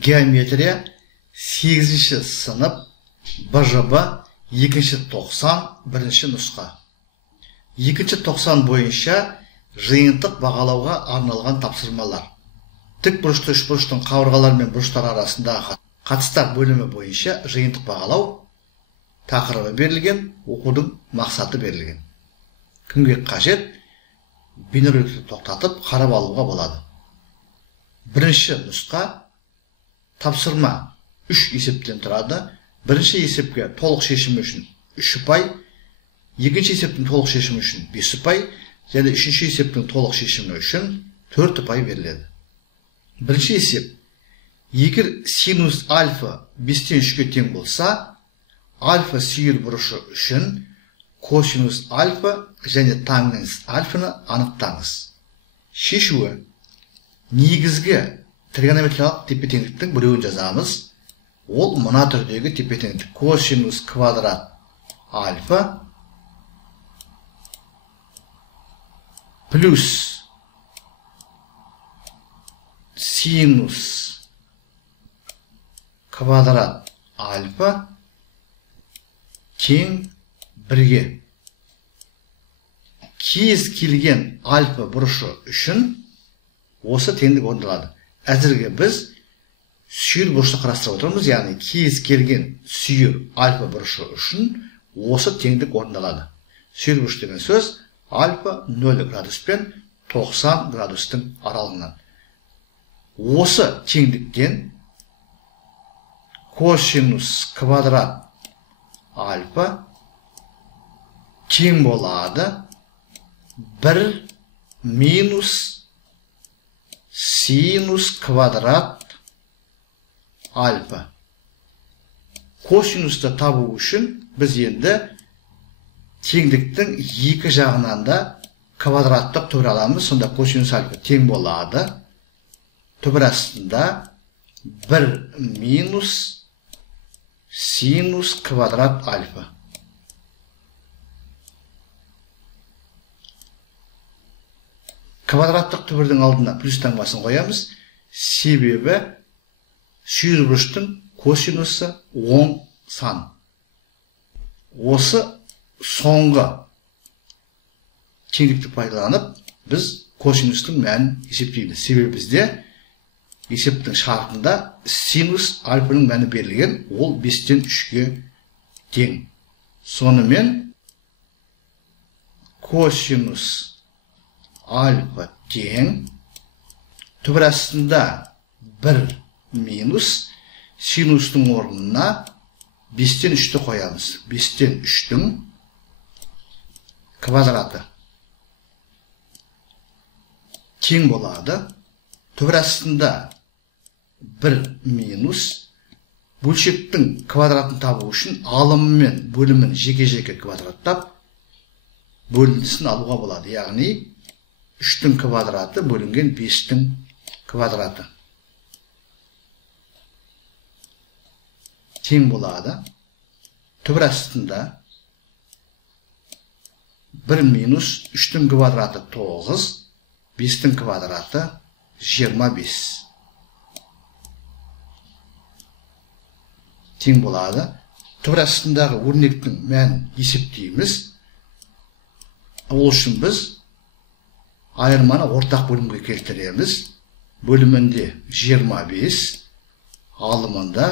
Geometriya 8-ші сынып БЖБ 2-ші 91-ші нұсқа. 2-ші 90 бойынша жиынтық бағалауға арналған тапсырмалар. Тік бұрышты үш бұрыштың қабырғалар мен бұрыштар арасындағы қатыстар бөлімі бойынша жиынтық бағалау тақырыбы берілген, оқудың мақсаты берілген. Кімге қажет? Бейнероликті тоқтатып қарап алуға болады. Бірінші нұсқа тапсырма 3 есептен тұрады. Бірінші есепке толық шешімі үшін 3 ұпай, екінші есептің толық шешімі үшін 5 ұпай, және үшінші есептің толық шешімі үшін 4 ұпай беріледі. Бірінші есеп: егер синус альфа 5-тен 3-ге тең болса, альфа сүйір бұрышы үшін косинус альфа және тангенс альфаны анықтаңыз. Шешуі: негізгі тригонометриялық тепе-теңдіктің біреуін жазамыз. Ол мына түрдегі тепе-теңдік: косинус квадрат альфа плюс синус квадрат альфа тең 1-ге. Кез келген альфа бұрышы үшін осы теңдік орындалады. Әзірге біз сүйір бұрышты қарастырып отырмыз, яғни кез келген сүйір альфа бұрышы үшін осы теңдік орындалады. Сүйір бұрыш деген сөз альфа 0 градус пен 90 градустың аралығынан. Осы теңдіктен косинус квадрат альфа тең болады 1 минус синус квадрат альфа. Косинусты табу үшін біз енді теңдіктің екі жағынан да квадраттық түбір аламыз. Сонда косинус альфа тең болады түбір астында 1 минус синус квадрат альфа. Квадраттық түбірдің алдына плюс таңбасын қоямыз. Себебі сүйір бұрыштың косинусы оң сан. Осы соңғы теңдікті пайдаланып, біз косинустың мәнін есептейміз. Себебі бізде есептің шартында синус альфаның мәні берілген, ол 5-тен 3-ге тең. Сонымен косинус альфа тең түбір астында 1 минус синустың орнына 5-тен 3-ті қоямыз. 5-тен 3-тің квадраты тең болады. Түбір астында 1 минус бөлшектің квадратын табу үшін алымы мен бөлімін жеке-жеке квадраттап бөліндісін алуға болады. Яғни 3-тің квадраты бөлінген 5-тің квадраты тең болады. Түбір астында 1 минус 3-тің квадраты 9, 5-тің квадраты 25 тең болады. Түбір астындағы өрнектің мәнін есептейміз. Ол үшін біз айырманы ортақ бөлімге келтіреміз. Бөлімінде 25, алымында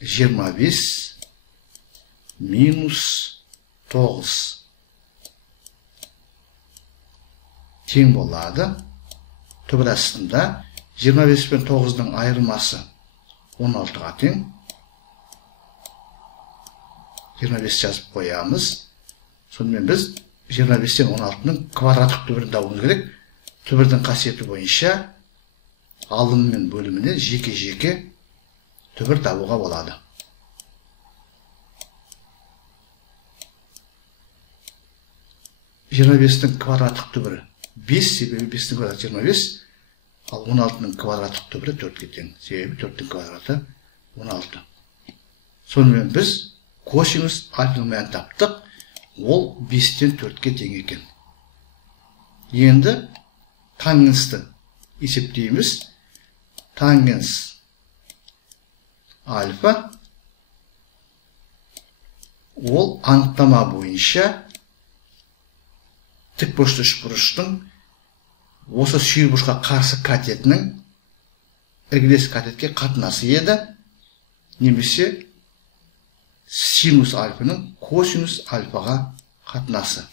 25 минус 9 тең болады. Түбір астында 25 пен 9-дың айырмасы 16-ға тең. 25 жазып қоямыз. Сонымен біз 25-тен 16-ның квадраттық түбірін табуымыз керек. Түбірдің қасиеті бойынша алым мен бөліміне жеке-жеке түбір табуға болады. 25-тің квадраттық түбірі 5, себебі 5-тің квадраты 25, ал 16-ның квадраттық түбірі 4-ге тең, себебі 4-тің квадраты 16. Сонымен біз косинус альфаның мәнін таптық. Ол 5-тен 4-ге тең екен. Енді тангенсті есептейміз. тангенс альфа ол анықтама бойынша тік бұрышты үшбұрыштың осы сүйір бұрышқа қарсы катетінің іргелес катетке қатынасы еді, немесе синус альфаның косинус альфаға қатынасы.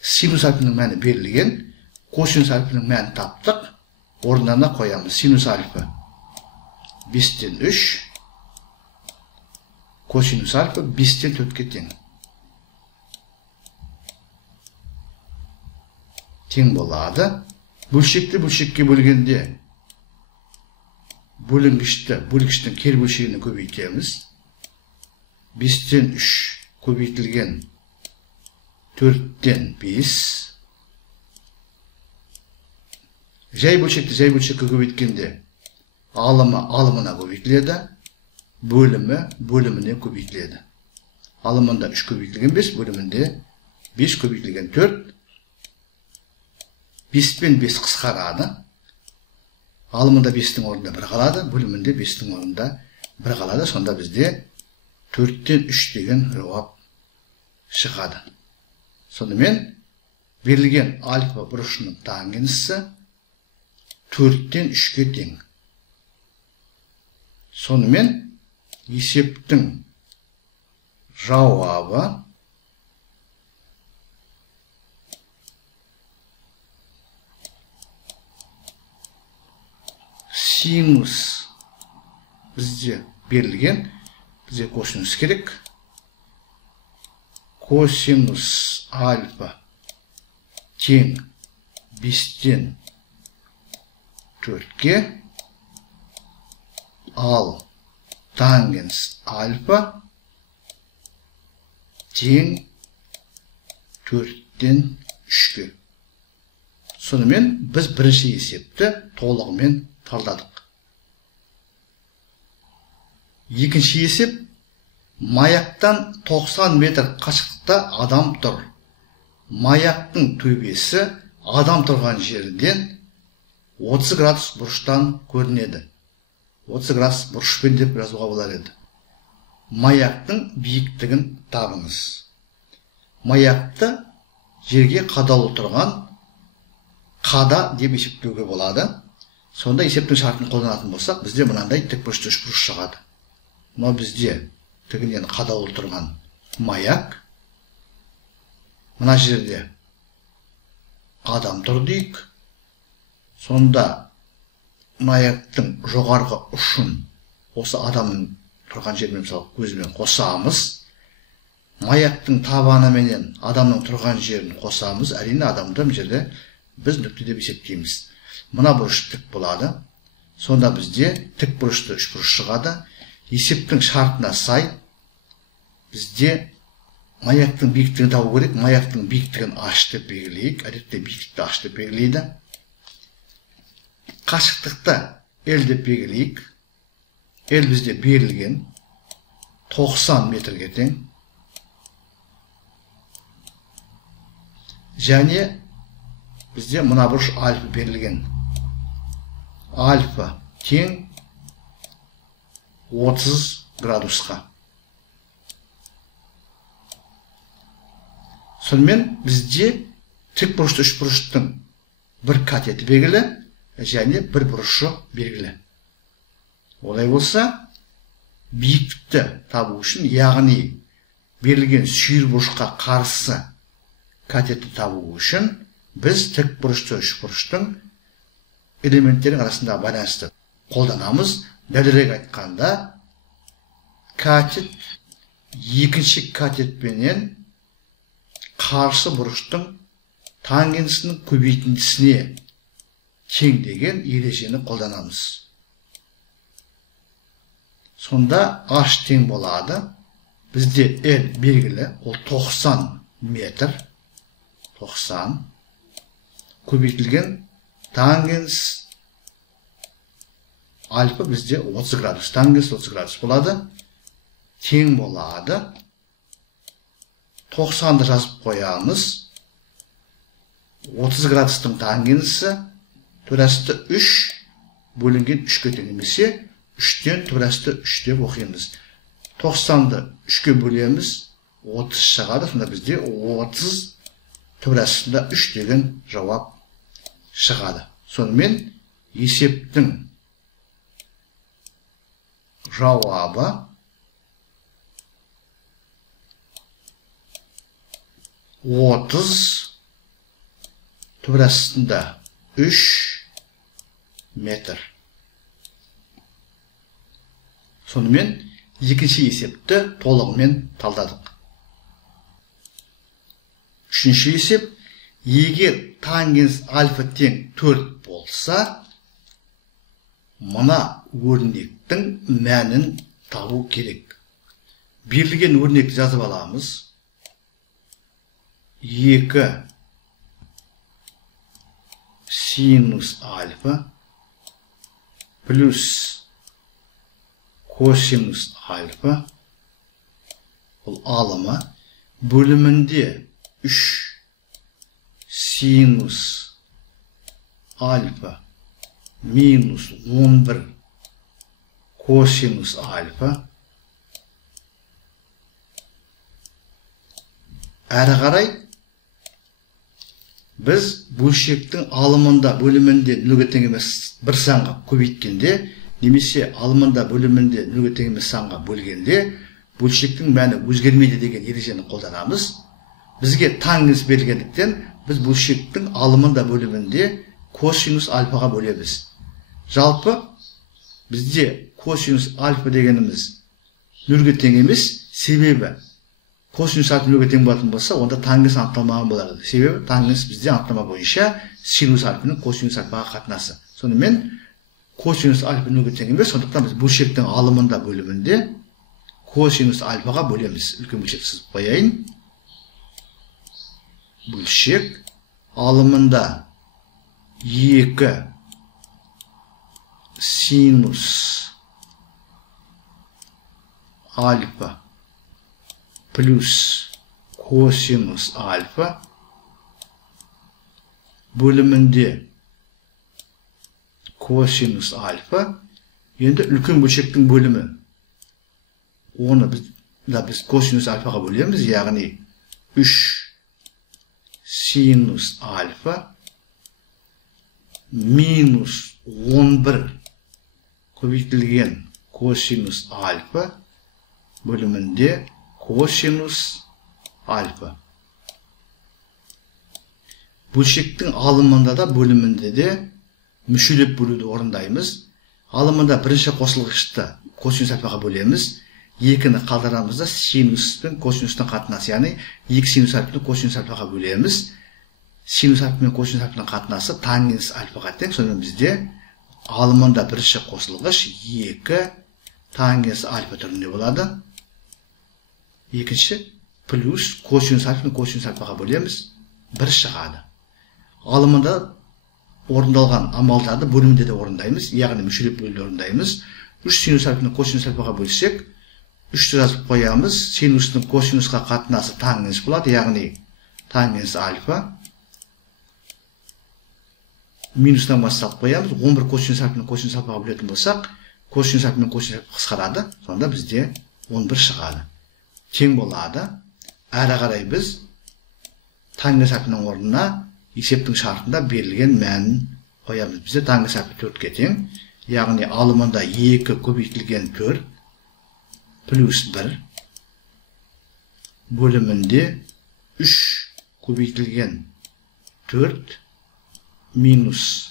Синус альфаның мәні берілген, косинус альфаның мәнін таптық, орнына қоямыз. Синус альфа 5-тен 3, косинус альфа 5-тен 4-ке тең. Тең болады. Бөлшекті бөлшекке бөлгенде бөлгіштің кер бөлшегini көбейтеміз. 5-тен 3 көбейтілген 4-тен 5. Жай бөлшекке көбейткенде алымына көбейтіледі, бөліміне көбейтіледі. Алымында 3 көбейтілген 5, бөлімінде 5 көбейтілген 4. 5 пен 5 қысқарады. Алымында 5-тің орнында 1 қалады, бөлімінде 5-тің орнында 1 қалады. Сонда бізде 4-тен 3 деген жауап шығады. Сонымен берілген альфа бұрышының тангенсі 4-тен 3-ке тең. Сонымен есептің жауабы синус бізде берілген, бізде косинус керек. Косинус альфа тең 5-тен 4-ке, ал тангенс альфа тең 4-тен 3-ке. Сонымен біз бірінші есепті толығымен талдадық. Екінші есеп, маяктан 90 метр қашықтықта адам тұр. Маяктың төбесі адам тұрған жерден 30 градус бұрыштан көрінеді. 30 градус бұрышпен деп жазуға болар еді. Маяктың биіктігін табыңыз. Маякты жерге қадалу тұрған қада деп есептеуге болады. Сонда есептің шартын қолданатын болсақ, бізде мынандай тікбұрышты үшбұрыш шығады. Но бізде тігінен қадалу тұрған маяк, мына жерде адам тұр дейік. Сонда маяктың жоғарғы ұшын осы адамның тұрған жермен мысалы көзімен қосамыз. Маяктың табаны менен адамның тұрған жерін қосамыз. Әрине адамды бұл жерде біз нүкте деп есептейміз. Мына бұрыш тік болады. Сонда бізде тік бұрышты үшбұрыш шығады. Есептің шартына сай бізде маяктың биіктігін табу керек. Маяктың биіктігін h деп белгілейік. Әдетте биіктікті h деп белгілейді. Қашықтықты l деп белгілейік. L бізде берілген 90 метрге тең. Және бізде мына бұрыш альфа берілген. Альфа тең 30 градусқа. Сонымен бізде тік бұрышты үшбұрыштың бір катеті белгілі және бір бұрышы белгілі. Олай болса, биіктікті табу үшін, яғни берілген сүйір бұрышқа қарсы катетті табу үшін біз тік бұрышты үшбұрыштың элементтерінің арасында байланысты қолданамыз. Дәлірек айтқанда, катет екінші катетпенен қарсы бұрыштың тангенсінің көбейтіндісіне тең деген ережені қолданамыз. Сонда h тең болады. Бізде l белгілі, ол 90 метр. 90 көбейтілген тангенс альфа бізде 30 градус. Тангенс 30 градус болады. Тең болады. 90-ды жазып қоямыз. 30 градустың тангенсі төрасты 3 бөлінген 3-ке тең, немесе 3-тен төрасты 3 деп оқимыз. 90-ды 3-ке бөлеміз, 30 шығады. Сонда бізде 30 төрасында 3 деген жауап шығады. Сонымен есептің жауабы 30 төрасында 3 метр. Сонымен екінші есепті толығымен талдадық. Үшінші есеп, егер тангенс альфа тең 4 болса, мына өрнектің мәнін табу керек. Берілген өрнекті жазып аламыз. 2 синус альфа плюс косинус альфа бұл алымы бөлімінде 3 синус альфа минус 11 косинус альфа. Әрі қарай біз бөлшектің алымында бөлімінде 0-ге тең емес 1 санға көбейткенде, немесе алымында бөлімінде 0-ге тең емес санға бөлгенде, бөлшектің мәні өзгермейді деген ережені қолданамыз. Бізге тангенс берілгендіктен, біз бөлшектің алымында бөлімінде косинус альфаға бөлеміз. Жалпы бізде косинус альфа дегеніміз 0-ге тең емес, себебі косинус альфа 0-ге тең болатын болса, онда тангенс анықталмаған болады. Себебі тангенс бізде анықтама бойынша синус альфаның косинус альфаға қатынасы. Сонымен косинус альфа 0-ге тең емес, сондықтан біз бөлшектің алымында бөлімінде косинус альфаға бөлеміз. Үлкен бөлшек сызып қояйын. Бөлшек алымында 2 синус альфа плюс косинус альфа бөлімінде косинус альфа. Енді үлкен бөлшектің бөлімі. Оны біз косинус альфаға бөлеміз, яғни 3 синус альфа минус 11 көбейтілген косинус альфа бөлімінде косинус альфа. Бөлшектің алымында да бөлімінде де мүшелеп бөлуді орындаймыз. Алымында бірінші қосылғышты косинус альфаға бөлеміз. Екіні қалдырамыз да синус пен косинустың қатынасы, яғни 2 синус альфаны косинус альфаға бөлеміз. Синус альфа мен косинус альфаның қатынасы тангенс альфаға тең. Сонымен бізде алымында бірінші қосылғыш 2 тангенс альфа түрінде болады. Екінші плюс косинус альфа мен косинус альфаға бөлеміз, 1 шығады. Алымында орындалған амалдарды бөлімінде де орындаймыз, яғни мүшелеп бөлуді орындаймыз. 3 синус альфа мен косинус альфаға бөлсек, 3-ті жазып қоямыз. Синустың косинусқа қатынасы тангенс болады, яғни тангенс альфа. Минустан бастап қоямыз. 11 косинус альфа мен косинус альфаға бөлетін болсақ, косинус альфа мен косинус альфа қысқарады, сонда бізде 11 шығады. Тең болады. Әрі қарай біз тангенс альфаның орнына есептің шартында берілген мәнін қоямыз. Бізде тангенс альфа 4-ке тең, яғни алымында 2 көбейтілген 4 плюс 1 бөлімінде 3 көбейтілген 4 минус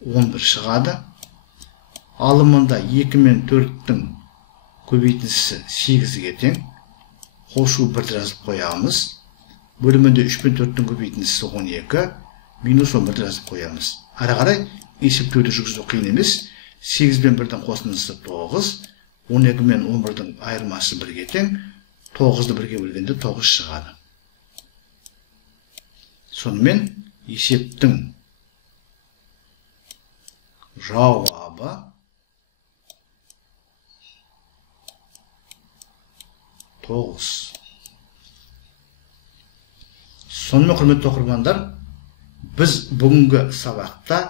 11 шығады. Алымында 2 мен 4-тің көбейтіндісі 8-ге тең. Қошу 1-ді жазып қоямыз. Бөлімінде 3 пен 4-тің көбейтіндісі 12, минус 11-ді жазып қоямыз. Әрі қарай есептеуді жүргізу қиын емес. 8 пен 1-дің қосындысы 9, 12 мен 11-дің айырмасы 1-ге тең. 9-ды 1-ге бөлгенде 9 шығады. Сонымен есептің жауабы 9. Сонымен құрметті оқырмандар, біз бүгінгі сабақта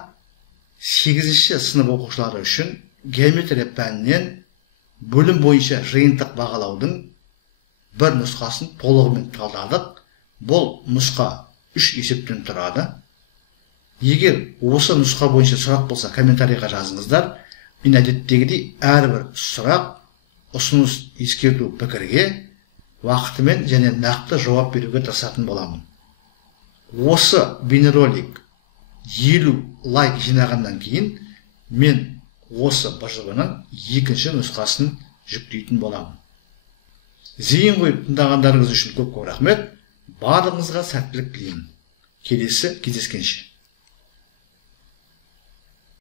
8-ші сынып оқушылары үшін геометрия пәнінен бөлім бойынша жиынтық бағалаудың бір нұсқасын толығымен талдадық. Бұл нұсқа 3 есептен тұрады. Егер осы нұсқа бойынша сұрақ болса, комментарийға жазыңыздар. Мен әдеттегідей әрбір сұрақ, ұсыныс, ескерту, пікірге уақытымен және нақты жауап беруге тырысатын боламын. Осы бейнеролик 50 лайк жинағаннан кейін мен осы БЖБ-ның екінші нұсқасын жүктейтін боламын. Зейін қойып тыңдағандарыңыз үшін көп рахмет. Барлығыңызға сәттілік тілеймін. Келесі кездескенше.